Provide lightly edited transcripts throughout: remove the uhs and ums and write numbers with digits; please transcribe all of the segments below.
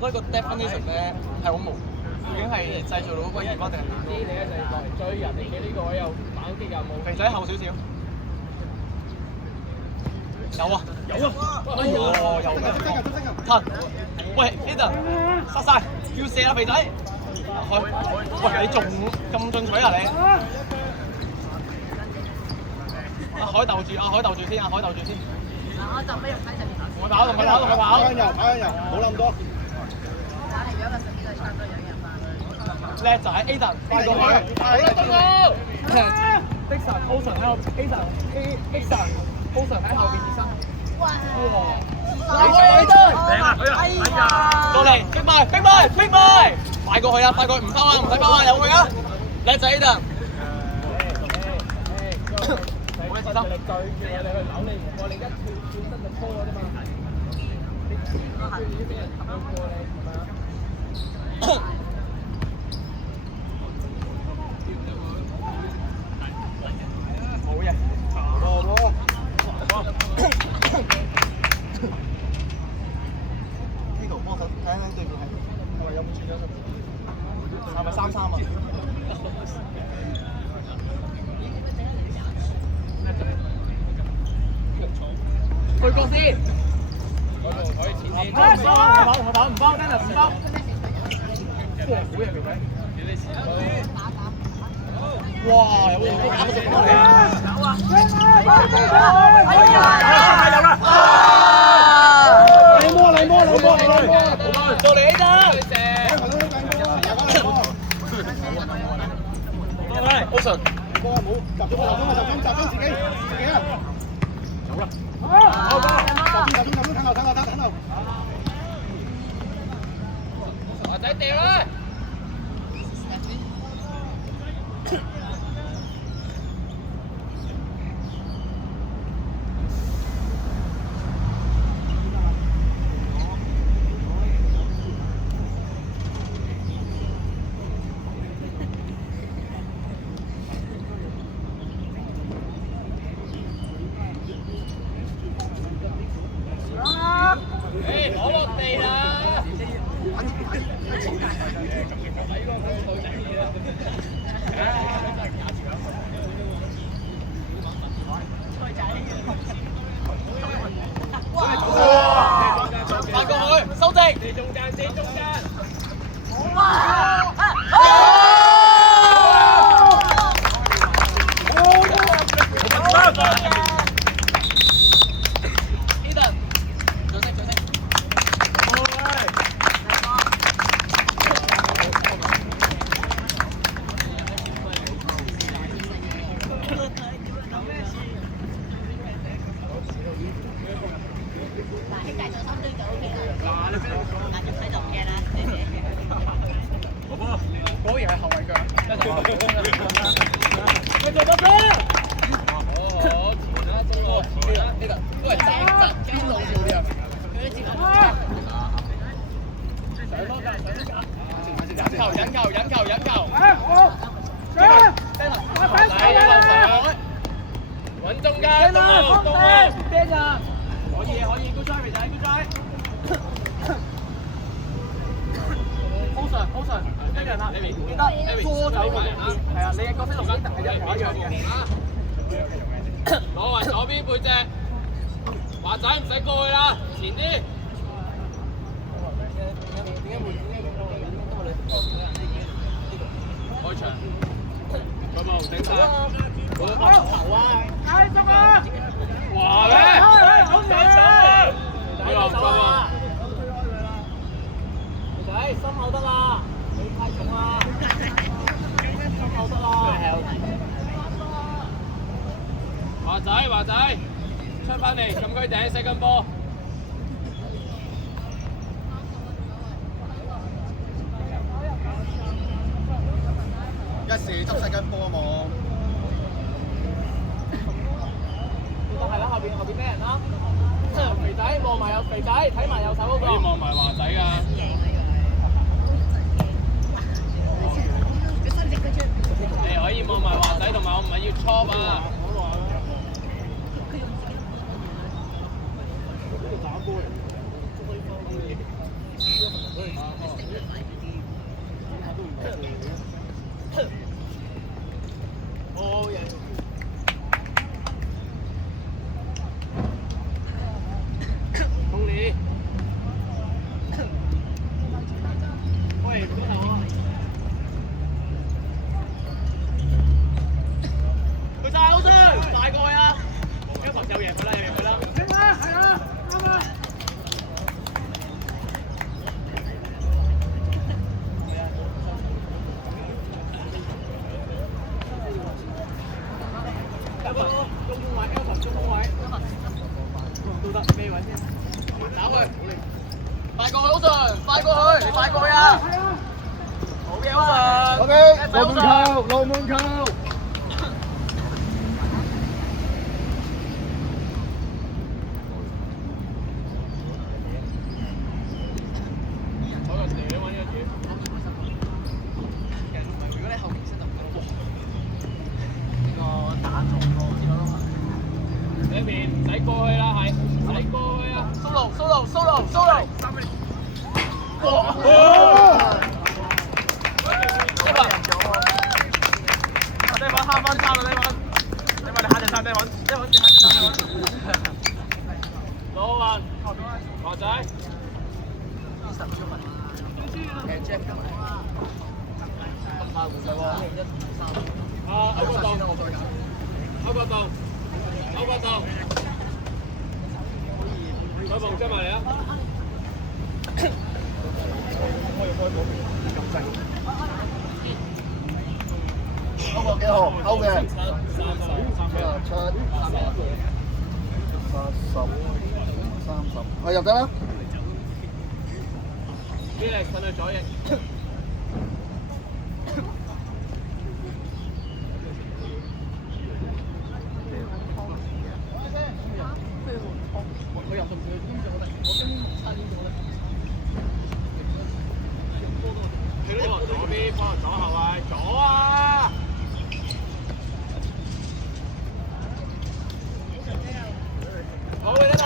所以個 definition 咧係好模糊，究竟係製造到嗰個熱波定係電波？你咧就落嚟追人哋嘅呢個位又反擊又冇。肥仔後少少。有啊，有啊，哎呀，有嘅。騰，喂 ，Eden， 殺晒，要射啊肥仔！喂，你仲咁進取啊你？阿海鬥住，阿海鬥住先，阿海鬥住先。我就俾人睇上面頭先。同佢跑，同佢跑，同佢跑。跑緊油，跑緊油，冇諗咁多。打嚟咗個十幾個差唔多兩日吧。叻仔 Eden， 快過去！好啦，東哥。Dixon Ocean 喺後 Dixon Ocean 喺後邊熱身。哇！你對。哎呀！過嚟，逼埋，逼埋，逼埋！快過去啊！快過去，唔拋啊！唔使拋啊！有佢啊！叻仔 Eden。好嘅，細心。你對住我哋去扭你唔過，你一跳身就拖咗啫嘛。你俾人冚咗過你，係咪啊？好嘅，多。呢度幫手睇睇對面係咪有冇轉咗數？係咪3-3啊？去過先。嗰度可以前啲。唔包，唔包，真係唔包。哇！好嘢，肥仔。哇！有冇打到食波嚟？有啊！有啦！嚟摸！到你啦！Ocean， 冇集中自己啊！走啦！等後。華仔掉啦！攞落地啦！睇個女仔嘅。繼續得好，前啦，中路前啦，呢個都係站邊路少啲啊！上多格，上多格，引球，揾中間，東路，可以，高追肥仔，高追。好順，一人啦，記得拖走佢，係啊，你嘅角色同呢係一模一樣嘅。攞埋左邊背脊，華仔唔使過去啦，前啲。開場，佢冇頂晒，頭啊！挨中啊！哇咧！好嘢！呢個啊！仔心口得啦，你太重啦，心口得啦。華仔，出翻嚟禁區頂射緊波。一時執細根波冇。都係啦，後邊咩人啦？肥仔望埋有肥仔，睇埋右手嗰個。可以望埋華仔㗎。你可以望埋華仔，同埋我唔係要 chop 啊！好嘢！通你。喂，佢晒好先，大過去啊！一球就贏佢啦，贏佢啦！係啊，啱啊！中空位，都得，咩位先？打佢，快過去好順，快過去，你快過去啊！好嘢好順 OK，龍門球。solo，低分慳翻差啦，低分，你話你下陣差低分，攞運，華仔，歐國棟，海鵬追埋嚟啊！嗰個幾號？歐嘅。我入得啦。啲力趁佢左翼。佢入到去邊咗咧？我跟差啲咗咧。佢都往左邊，幫左後衞，左啊！好嘅啦，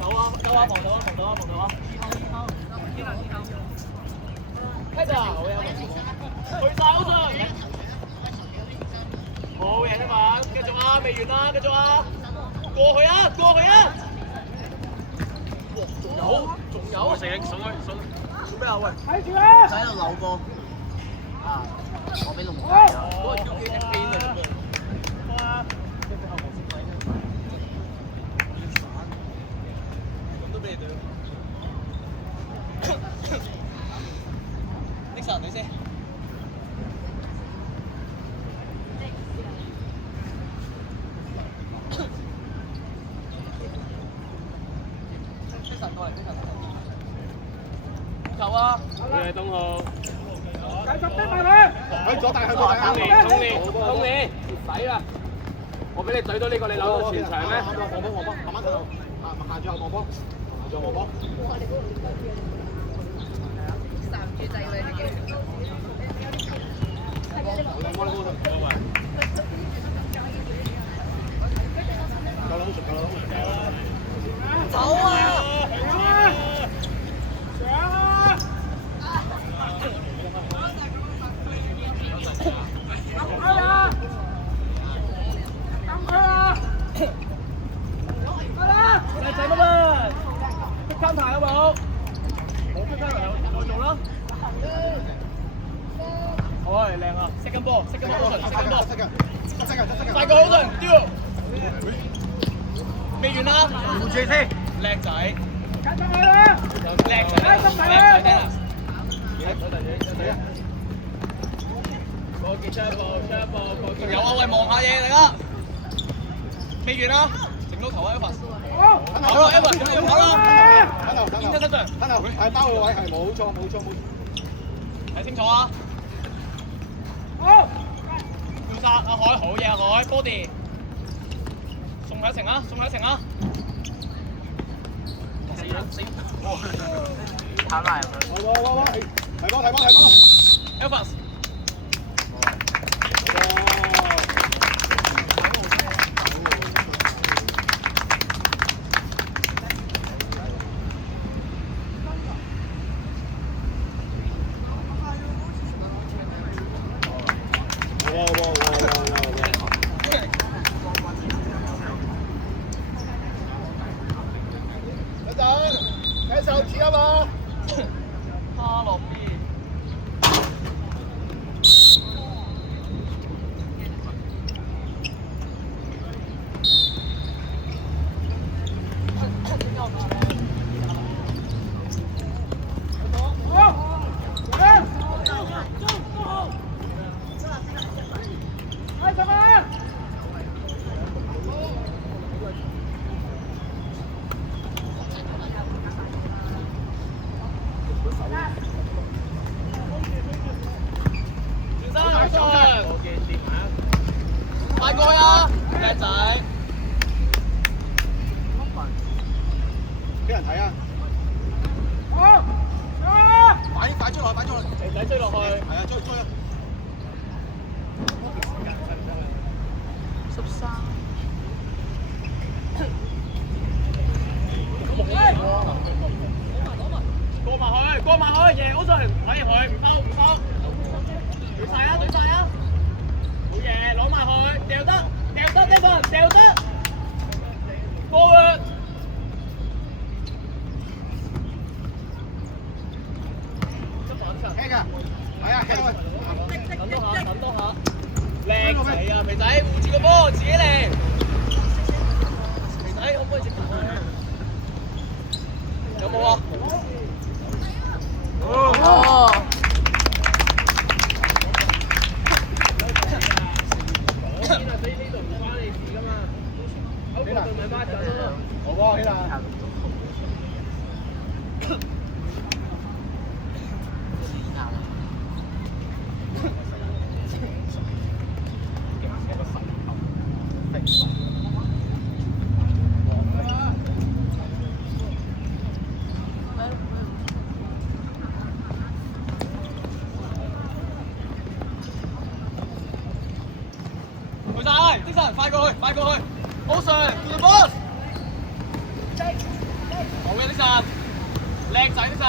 有啊，防到啊！開始啊！好嘢，去晒好順，好嘢啊！繼續啊，未完啦，繼續啊！過去啊！仲有，成日上去，做咩啊？喂，睇住啊！喺度扭波啊！我俾龍門啊！嗰個 UK 一邊啊！咁都俾你對。Nixon，你先。球啊！你係東浩，繼續逼埋佢。左大向左大向。通你，使啦！我俾你懟到呢個，你扭到全場咩？黃波，慢慢睇路，行住後黃波，行住後黃波。住仔女嘅。走啊！靚仔乜啦？逼翻牌好冇？冇逼翻嚟，再做啦。好，靚啊！second ball，second ball，快過好陣，丟！未完啦，護住先，叻仔，叻仔，Dennis，過幾出一步，仲有啊！喂，望下嘢大家，未完啦，整到球啊 ，Evans，好啦 ，Evans，咁要跑啦，等陣，係包個位係冇錯，睇清楚啊！好，要殺阿海，好嘢阿海 ，body， 送佢一程啊！跑埋睇波，Evans， 睇手指啊嘛！哈洛 B。快過去啊，靚仔！俾人睇啊！快追落，靚仔追落去，係啊，追啊！ 13。過埋去，贏好順，睇住佢，唔收，對晒啊！好嘢，攞埋去，掉得，呢份掉得，過去。輕㗎，係啊，輕啊！等多下，靚仔啊，肥仔護住個波，自己嚟。肥仔可唔可以直接去？有冇啊？哦。好波，起啦！去晒，精神，快過去，好上，叫做 boss。好嘅，精神，叻仔精神。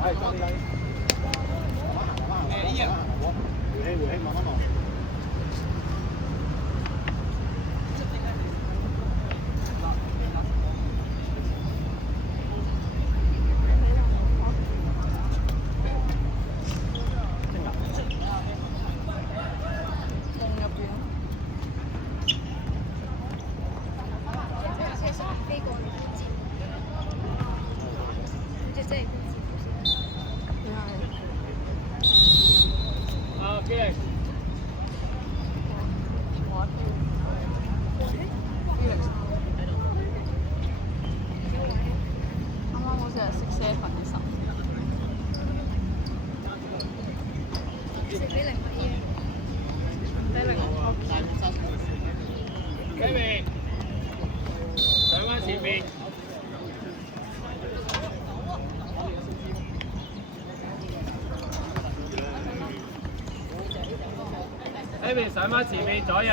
係，依人。回氣，慢慢落。Kevin，上翻前面。Kevin 上翻前面左翼。喂，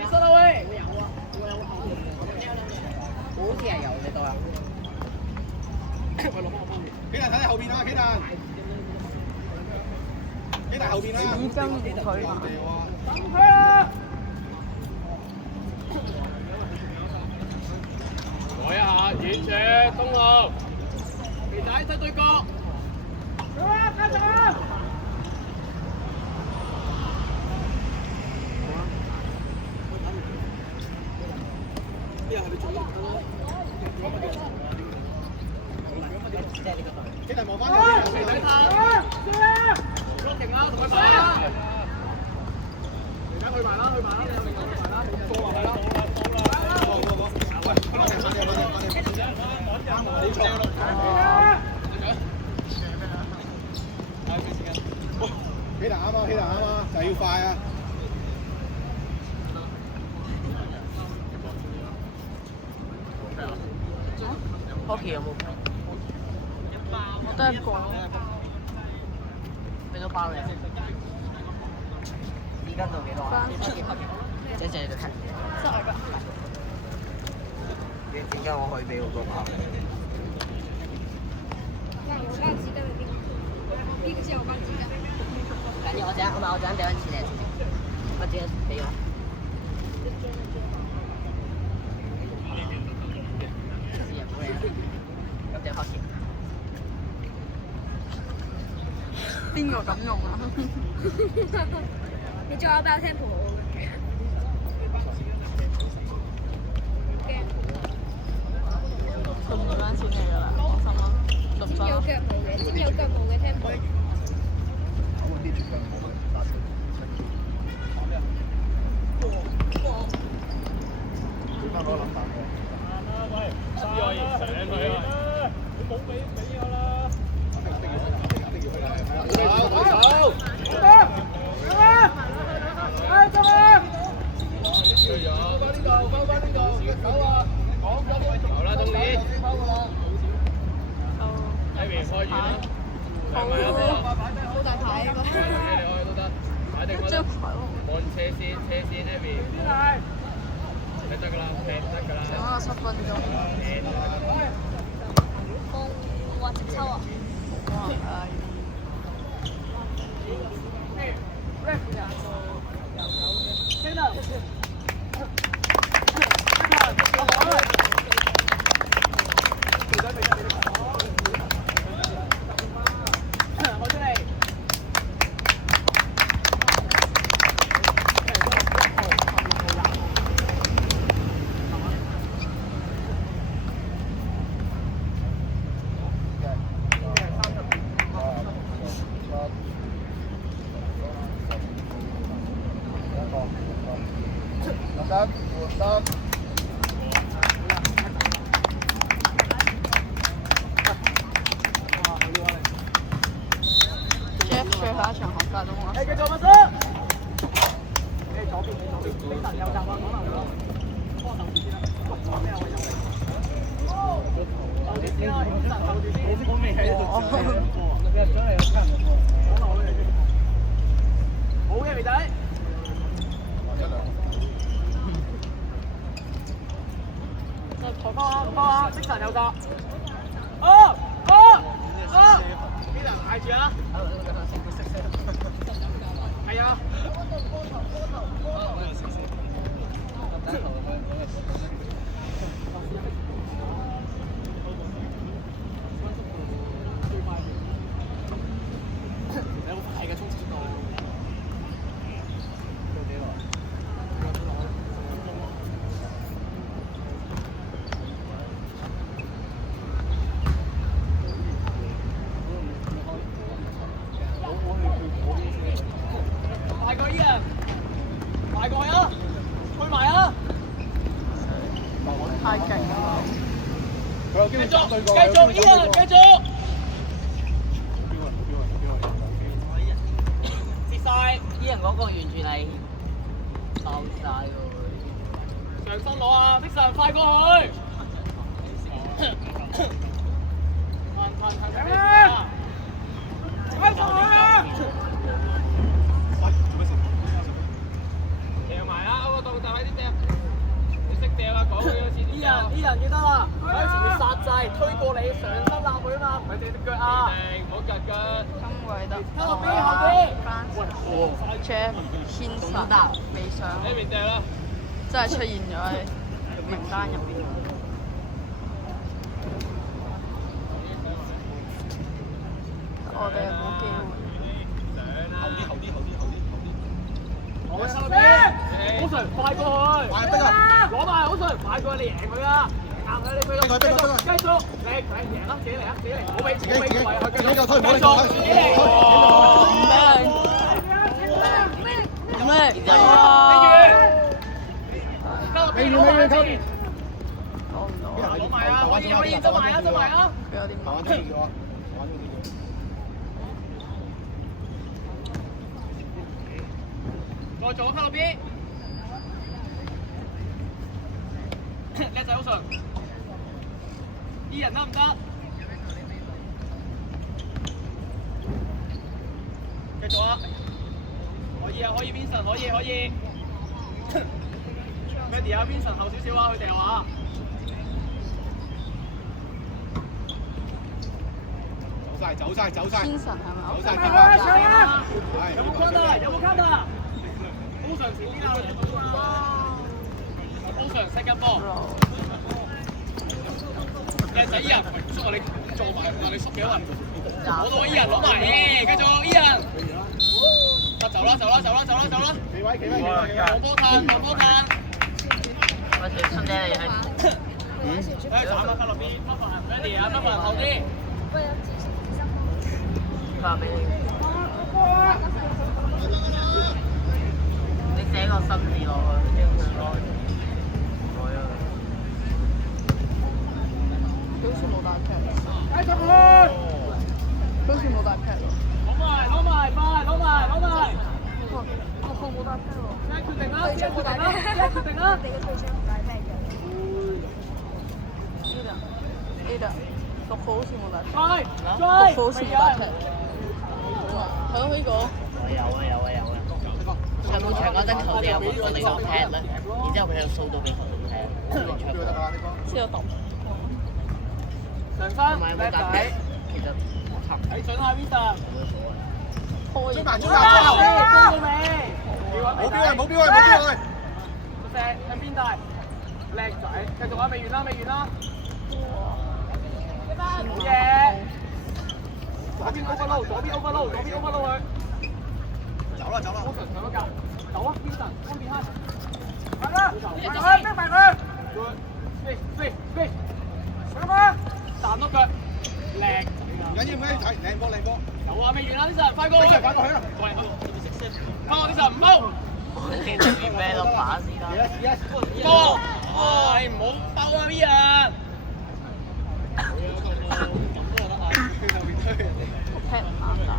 唔失啦喂！好似係有嘅都有。幾大睇你後邊啊，幾大？幾大後邊啊？已經唔退啦。改一下，遠射中路。肥仔出對角。加油！幾大望翻佢，肥仔拍。落停啦，同佢埋啦。肥仔去埋啦，去埋啦，你有命去埋啦，過埋啦。喂，攞停，冇錯。希達啱啊，希達啱啊，就係要快啊！屋企有冇？我得一個。俾到包你。而家到幾多啊？姐姐你都睇。點解我可以俾好多包你？我忘記帶了第一個下午忘記帶。緊要我陣間俾翻錢你，我自己俾我。咁就開始。邊個咁用啊？你叫我要不要 tempo？ 佢唔會翻錢你㗎啦，放心啦。尖有腳毛嘅，尖有腳毛嘅 tempo。翻攞諗法嘅。呢個形上佢啊！你冇俾我啦。好啦，終於。喺邊開完啦。好大牌呢個。你開都得，擺定張牌喎。按車先 Abby。係得㗎啦，得㗎啦。剩翻個7分鐘。哇！直抽啊！哇！Jeff 最後一場學界都冇得。繼續乜先？你左邊，精神有集啊，可能咯。幫我鬥住先啦。咩啊？我有。鬥住先啦，精神鬥住先。我未喺度。你入咗嚟，我差唔多。好啦，好啦。好嘅，肥仔。放，精神有集。邊人嗌住啊？係啊。你好快嘅衝刺速度。快過依人，快過去啊！去埋啊！繼續，依人繼續。截晒，啲人嗰個完全係爆晒喎。上身攞啊！的神快過去。快上去啊！掉埋啦，嗰個動作喺啲掟，你識掟啊？講幾多次？依人記得啦，喺前面殺掣，推過你上身攬佢啊嘛，唔係掟隻腳啊！唔好夾腳。金貴德，後邊後邊。Jeff 天神未上，呢邊掟啦。真係出現咗喺名單入邊。我哋冇機會。我收邊，好順快過去，攞埋好順快過去，你贏佢啊！硬佢你佢繼續，你贏啦，自己嚟啊，自己嚟，唔好俾位佢，繼續，自己嚟。美元，攞埋啊！可以，執埋啊！佢有啲慢。再做卡路 B， 叻仔好順，依人得唔得？繼續啊！可以啊，可以 Vincent， 可以。Mandy 啊 ，Vincent 後少少啊，佢哋話。走晒。天神係咪？走晒！有冇 counter？高上前邊啊！高上second ball，靚仔依人，叔話你做埋，話你縮幾多人？攞到依人攞埋，繼續依人。得走啦！企位！放波嘆。我小心啲你係。斬啊！卡落邊 ，Mandy 啊，得後啲。發俾你。你寫個心字落去，佢好似冇帶 pad。繼續去。佢好似冇帶 pad 喎。攞埋，快！我冇帶 pad 喎。而家決定啦！你個隊長唔帶咩嘅？Ada，6號好似冇帶 pad。快！ 6號好似冇帶 pad。係咯，呢個。上半場嗰陣球隊有冇過嚟個 pad 咧？然之後佢又掃到俾球隊睇。先有揼。上分，叻仔。其實睇準下 Vincent。追埋。追到未？冇標啊！射向邊帶？叻仔，繼續啊！未完啦！好嘢！左邊 overload 佢。走啦！好順上咗架，走啊 ！Vincent，方便開。係啦，逼埋佢。飛，上啊！彈多腳，叻仔啊！唔緊要，靚波。有啊，未完啦！Vincent，快過去啦！過嚟，靠！Vincent，唔好。其實啲咩都把先啦。波，你唔好包啊 V 人。pad 唔啱帶。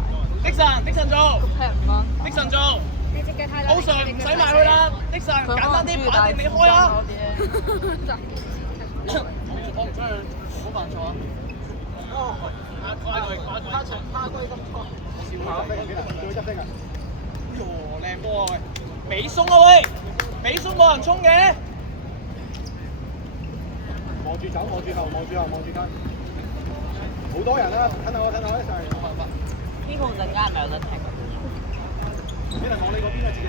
的神做， pad 唔啱。的神做。你隻腳太大。好常唔使埋去啦，的神簡單啲，反正你開啊。我唔出去，唔好犯錯啊。笑下咩？靚波啊喂！俾鬆啊喂！俾鬆冇人衝嘅。望住走，望住跟。好多人啦，睇下一齊。冇辦法。呢個陣間咪有得踢。你嚟望你嗰邊啊自己。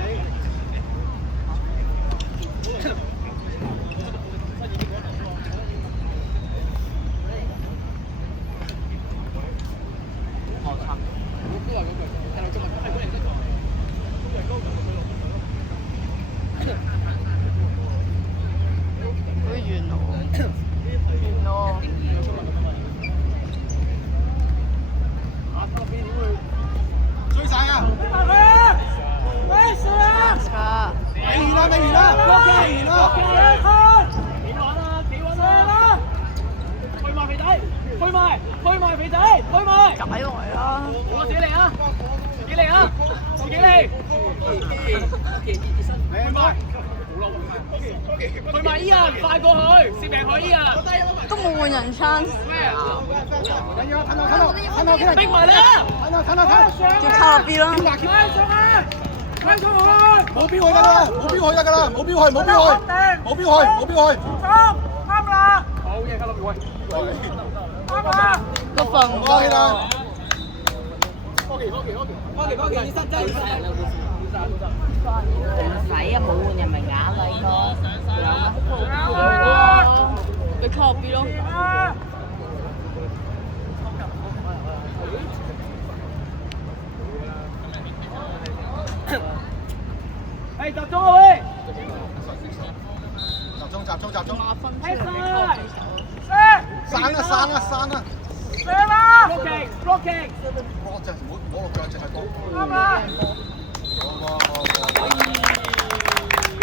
追晒啊！未完啦！推埋肥仔，推埋。解圍啦！我自己嚟啊！自己嚟啊！自己嚟。推埋。推埋伊人，快過去，攝命佢伊人。都冇換人 chance，咩啊？緊要啊！睇到，逼埋啦！要靠落 B 啦。拉上去！拉上去！冇標去得啦，冇標去得㗎啦，冇標去，冇標去，冇標去，冇標去。啱啦！好嘢，卡落邊位？啱啦！個份唔可以啦。使啊，冇換人咪啞禮咯。你靠落 B 咯。係集中啊喂！集中。係晒！散啊！射啦 ！blocking！波就唔好落腳，淨係波。啱啦！好。